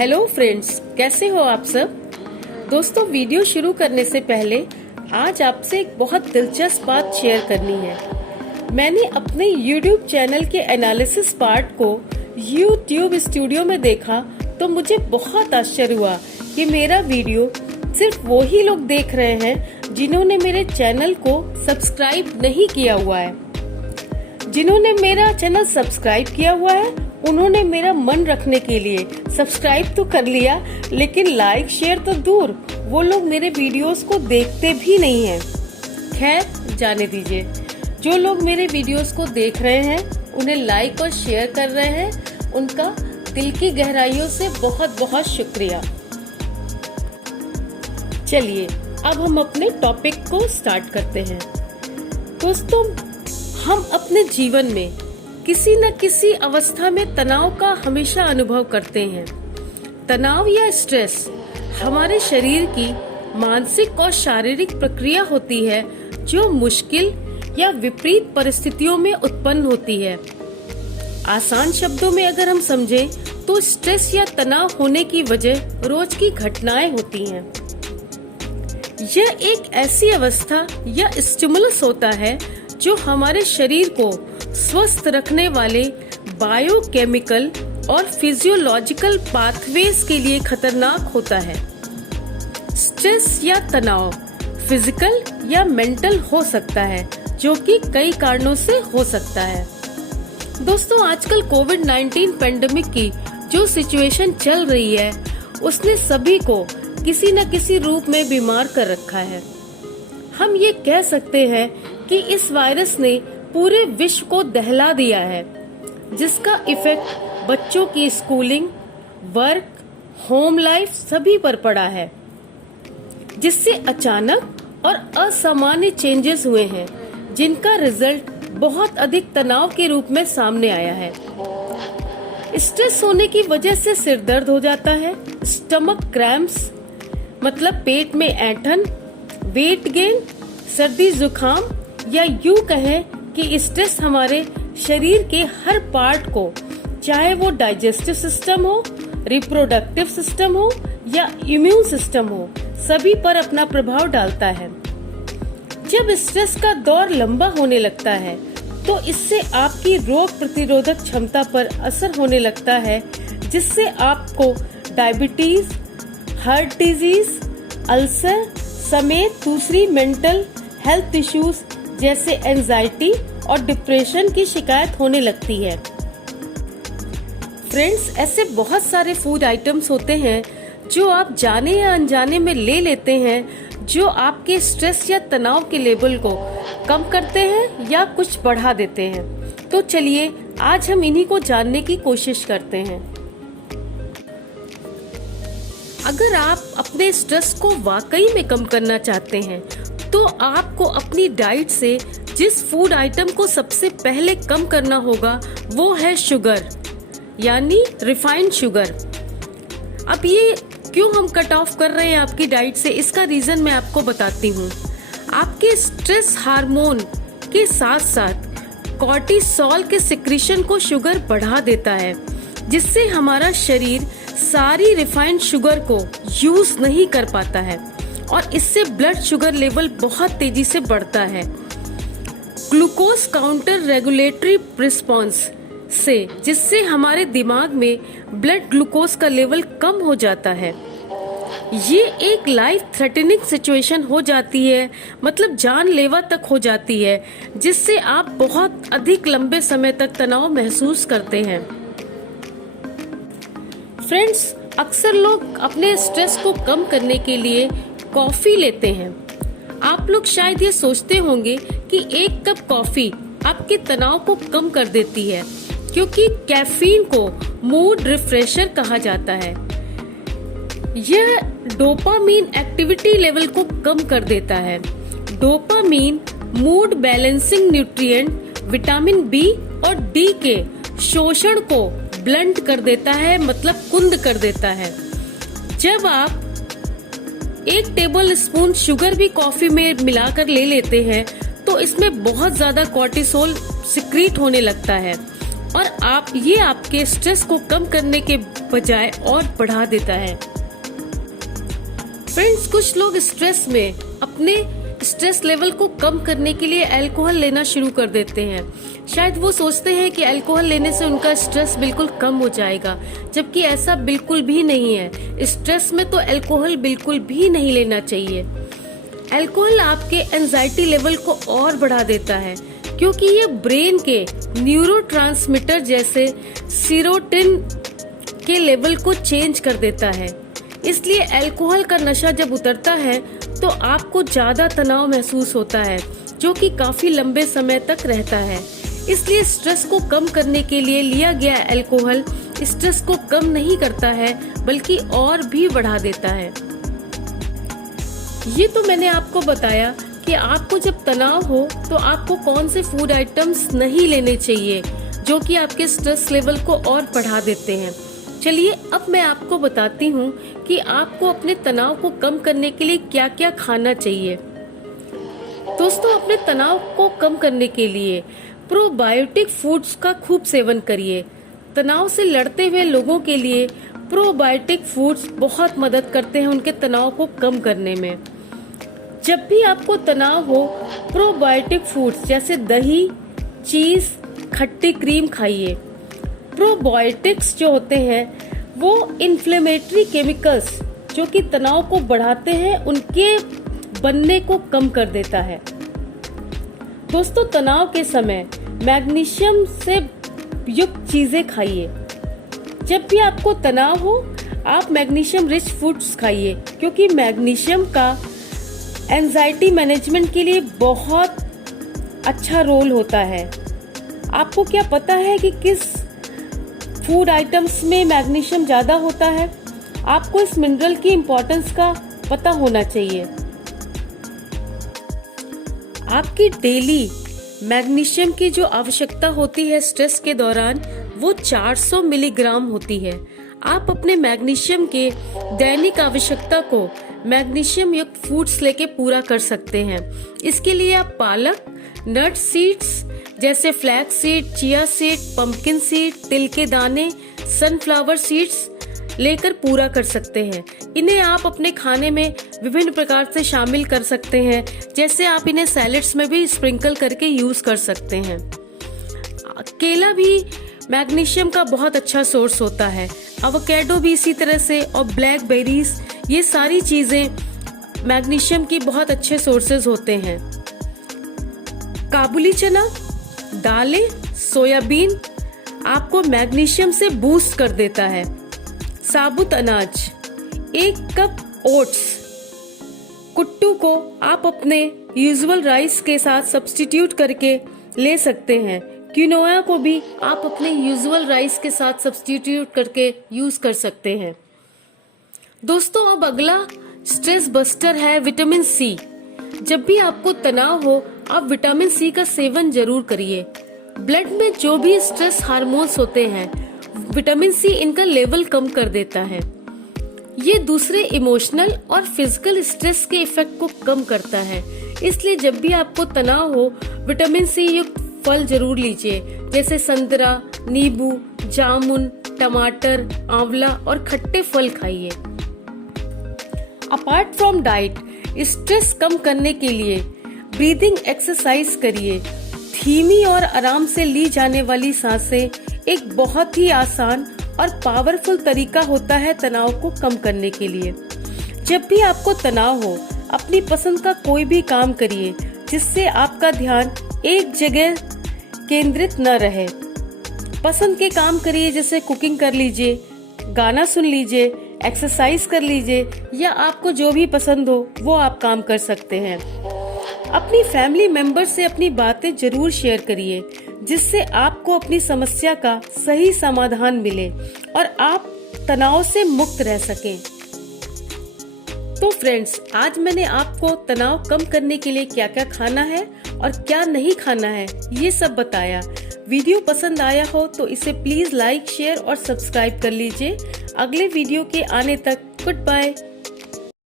Hello friends, कैसे हो आप सब। दोस्तों, वीडियो शुरू करने से पहले आज आपसे एक बहुत दिलचस्प बात शेयर करनी है। मैंने अपने YouTube चैनल के एनालिसिस पार्ट को YouTube स्टूडियो में देखा तो मुझे बहुत आश्चर्य हुआ कि मेरा वीडियो सिर्फ वो ही लोग देख रहे हैं जिन्होंने मेरे चैनल को सब्सक्राइब नहीं किया हुआ है। जिन्होंने मेरा चैनल सब्सक्राइब किया हुआ है उन्होंने मेरा मन रखने के लिए सब्सक्राइब तो कर लिया, लेकिन लाइक शेयर तो दूर, वो लोग मेरे वीडियोस को देखते भी नहीं हैं। खैर, जाने दीजिए। जो लोग मेरे वीडियोस को देख रहे हैं, उन्हें लाइक और शेयर कर रहे हैं, उनका दिल की गहराइयों से बहुत बहुत शुक्रिया। चलिए अब हम अपने टॉपिक को स्टार्ट करते हैं। दोस्तों, हम अपने जीवन में किसी न किसी अवस्था में तनाव का हमेशा अनुभव करते हैं। तनाव या स्ट्रेस हमारे शरीर की मानसिक और शारीरिक प्रक्रिया होती है जो मुश्किल या विपरीत परिस्थितियों में उत्पन्न होती है। आसान शब्दों में अगर हम समझें तो स्ट्रेस या तनाव होने की वजह रोज की घटनाएं होती हैं। यह एक ऐसी अवस्था या स्टिमुलस होता है जो हमारे शरीर को स्वस्थ रखने वाले बायोकेमिकल और फिजियोलॉजिकल पाथवेज के लिए खतरनाक होता है। स्ट्रेस या तनाव फिजिकल या मेंटल हो सकता है, जो कि कई कारणों से हो सकता है। दोस्तों, आजकल कोविड-19 पेंडेमिक की जो सिचुएशन चल रही है, उसने सभी को किसी न किसी रूप में बीमार कर रखा है। हम ये कह सकते हैं कि इस वायरस ने पूरे विश्व को दहला दिया है, जिसका इफेक्ट बच्चों की स्कूलिंग, वर्क, होम लाइफ सभी पर पड़ा है, जिससे अचानक और असामान्य चेंजेस हुए हैं, जिनका रिजल्ट बहुत अधिक तनाव के रूप में सामने आया है। स्ट्रेस होने की वजह से सिर दर्द हो जाता है, स्टमक क्रैम्प्स मतलब पेट में ऐंठन, वेट गेन, सर्दी जुकाम, या यूं कहें कि स्ट्रेस हमारे शरीर के हर पार्ट को, चाहे वो डाइजेस्टिव सिस्टम हो, रिप्रोडक्टिव सिस्टम हो या इम्यून सिस्टम हो, सभी पर अपना प्रभाव डालता है। जब स्ट्रेस का दौर लंबा होने लगता है तो इससे आपकी रोग प्रतिरोधक क्षमता पर असर होने लगता है, जिससे आपको डायबिटीज, हार्ट डिजीज, अल्सर समेत दूसरी मेंटल हेल्थ इश्यूज जैसे एंजाइटी और डिप्रेशन की शिकायत होने लगती है। फ्रेंड्स, ऐसे बहुत सारे फूड आइटम्स होते हैं जो आप जाने या अनजाने में ले लेते हैं, जो आपके स्ट्रेस या तनाव के लेवल को कम करते हैं या कुछ बढ़ा देते हैं। तो चलिए आज हम इन्हीं को जानने की कोशिश करते हैं। अगर आप अपने स्ट्रेस को वाकई में कम करना चाहते हैं तो आपको अपनी डाइट से जिस फूड आइटम को सबसे पहले कम करना होगा वो है शुगर, यानी रिफाइंड शुगर। अब ये क्यों हम कट ऑफ कर रहे हैं आपकी डाइट से, इसका रीजन मैं आपको बताती हूँ। आपके स्ट्रेस हार्मोन के साथ साथ कॉर्टिसोल के सिक्रीशन को शुगर बढ़ा देता है, जिससे हमारा शरीर सारी रिफाइंड शुगर को यूज नहीं कर पाता है और इससे ब्लड शुगर लेवल बहुत तेजी से बढ़ता है। ग्लूकोज काउंटर रेगुलेटरी रिस्पॉन्स से, जिससे हमारे दिमाग में ब्लड ग्लूकोज का लेवल कम हो जाता है। ये एक लाइफ थ्रेटनिंग सिचुएशन हो जाती है, मतलब जानलेवा तक हो जाती है, जिससे आप बहुत अधिक लंबे समय तक तनाव महसूस करते हैं। फ्रेंड्स, अक्सर लोग अपने स्ट्रेस को कम करने के लिए कॉफी लेते हैं। आप लोग शायद ये सोचते होंगे कि एक कप कॉफी आपके तनाव को कम कर देती है, क्योंकि कैफीन को मूड रिफ्रेशर कहा जाता है। यह डोपामीन एक्टिविटी लेवल को कम कर देता है। Dopamine mood balancing nutrient vitamin B और डी के शोषण को ब्लंट कर देता है, मतलब कुंद कर देता है। जब आप 1 टेबल स्पून शुगर भी कॉफी में मिलाकर ले लेते हैं तो इसमें बहुत ज्यादा कॉर्टिसोल सिक्रीट होने लगता है और ये आपके स्ट्रेस को कम करने के बजाय और बढ़ा देता है। फ्रेंड्स, कुछ लोग स्ट्रेस में अपने स्ट्रेस लेवल को कम करने के लिए अल्कोहल लेना शुरू कर देते हैं। शायद वो सोचते हैं कि अल्कोहल लेने से उनका स्ट्रेस बिल्कुल कम हो जाएगा, जबकि ऐसा बिल्कुल भी नहीं है। स्ट्रेस में तो अल्कोहल बिल्कुल भी नहीं लेना चाहिए। अल्कोहल आपके एंजाइटी लेवल को और बढ़ा देता है, क्योंकि ये ब्रेन के न्यूरोट्रांसमीटर जैसे सीरोटिन के लेवल को चेंज कर देता है। इसलिए अल्कोहल का नशा जब उतरता है तो आपको ज्यादा तनाव महसूस होता है, जो कि काफी लंबे समय तक रहता है। इसलिए स्ट्रेस को कम करने के लिए लिया गया अल्कोहल स्ट्रेस को कम नहीं करता है, बल्कि और भी बढ़ा देता है। ये तो मैंने आपको बताया कि आपको जब तनाव हो तो आपको कौन से फूड आइटम्स नहीं लेने चाहिए जो कि आपके स्ट्रेस लेवल को और बढ़ा देते हैं। चलिए अब मैं आपको बताती हूँ कि आपको अपने तनाव को कम करने के लिए क्या क्या खाना चाहिए। दोस्तों, अपने तनाव को कम करने के लिए प्रोबायोटिक फूड्स का खूब सेवन करिए। तनाव से लड़ते हुए लोगों के लिए प्रोबायोटिक फूड्स बहुत मदद करते हैं उनके तनाव को कम करने में। जब भी आपको तनाव हो, प्रोबायोटिक फूड्स जैसे दही, चीज, खट्टी क्रीम खाइए। प्रोबायोटिक्स जो होते हैं वो इन्फ्लेमेटरी केमिकल्स जो कि तनाव को बढ़ाते हैं, उनके बनने को कम कर देता है। दोस्तों, तनाव के समय मैग्नीशियम से युक्त चीजें खाइए। जब भी आपको तनाव हो, आप मैग्नीशियम रिच फूड्स खाइए, क्योंकि मैग्नीशियम का एंजाइटी मैनेजमेंट के लिए बहुत अच्छा रोल होता है। आपको क्या पता है कि किस फूड आइटम्स में मैग्नीशियम ज्यादा होता है? आपको इस मिनरल की इम्पोर्टेंस का पता होना चाहिए। आपकी डेली मैग्नीशियम की जो आवश्यकता होती है स्ट्रेस के दौरान, वो 400 मिलीग्राम होती है। आप अपने मैग्नीशियम के दैनिक आवश्यकता को मैग्नीशियम युक्त फूड्स लेके पूरा कर सकते हैं। इसके लिए आप पालक, नट सीड्स जैसे flax seed, chia seed, pumpkin seed, तिल के दाने, सनफ्लावर सीड्स लेकर पूरा कर सकते हैं। इन्हें आप अपने खाने में विभिन्न प्रकार से शामिल कर सकते हैं, जैसे आप इन्हें सैलेड्स में भी स्प्रिंकल करके यूज कर सकते हैं। केला भी मैग्नीशियम का बहुत अच्छा सोर्स होता है, एवोकेडो भी इसी तरह से, और ब्लैकबेरीज, ये सारी चीजें मैग्नीशियम की बहुत अच्छे सोर्सेज होते हैं। काबुली चना, दालें, सोयाबीन आपको मैग्नीशियम से बूस्ट कर देता है। साबुत अनाज, 1 कप ओट्स, कुट्टू को आप अपने यूजुअल राइस के साथ सब्स्टिट्यूट करके ले सकते हैं। क्विनोआ को भी आप अपने यूजुअल राइस के साथ सब्स्टिट्यूट करके यूज कर सकते हैं। दोस्तों, अब अगला स्ट्रेस बस्टर है विटामिन सी। जब भी आपको तनाव हो, आप विटामिन सी का सेवन जरूर करिए। ब्लड में जो भी स्ट्रेस हार्मोन्स होते हैं, विटामिन सी इनका लेवल कम कर देता है। ये दूसरे इमोशनल और फिजिकल स्ट्रेस के इफेक्ट को कम करता है। इसलिए जब भी आपको तनाव हो, विटामिन सी युक्त फल जरूर लीजिए, जैसे संतरा, नींबू, जामुन, टमाटर, आंवला और खट्टे फल खाइए। अपार्ट फ्रॉम डाइट, स्ट्रेस कम करने के लिए ब्रीदिंग एक्सरसाइज करिए। धीमी और आराम से ली जाने वाली सांसें एक बहुत ही आसान और पावरफुल तरीका होता है तनाव को कम करने के लिए। जब भी आपको तनाव हो, अपनी पसंद का कोई भी काम करिए जिससे आपका ध्यान एक जगह केंद्रित न रहे। पसंद के काम करिए, जैसे कुकिंग कर लीजिए, गाना सुन लीजिए, एक्सरसाइज कर लीजिए, या आपको जो भी पसंद हो वो आप काम कर सकते हैं। अपनी फैमिली मेंबर से अपनी बातें जरूर शेयर करिए, जिससे आपको अपनी समस्या का सही समाधान मिले और आप तनाव से मुक्त रह सकें। तो फ्रेंड्स, आज मैंने आपको तनाव कम करने के लिए क्या क्या खाना है और क्या नहीं खाना है ये सब बताया। वीडियो पसंद आया हो तो इसे प्लीज लाइक, शेयर और सब्सक्राइब कर लीजिए। अगले वीडियो के आने तक गुड बाय।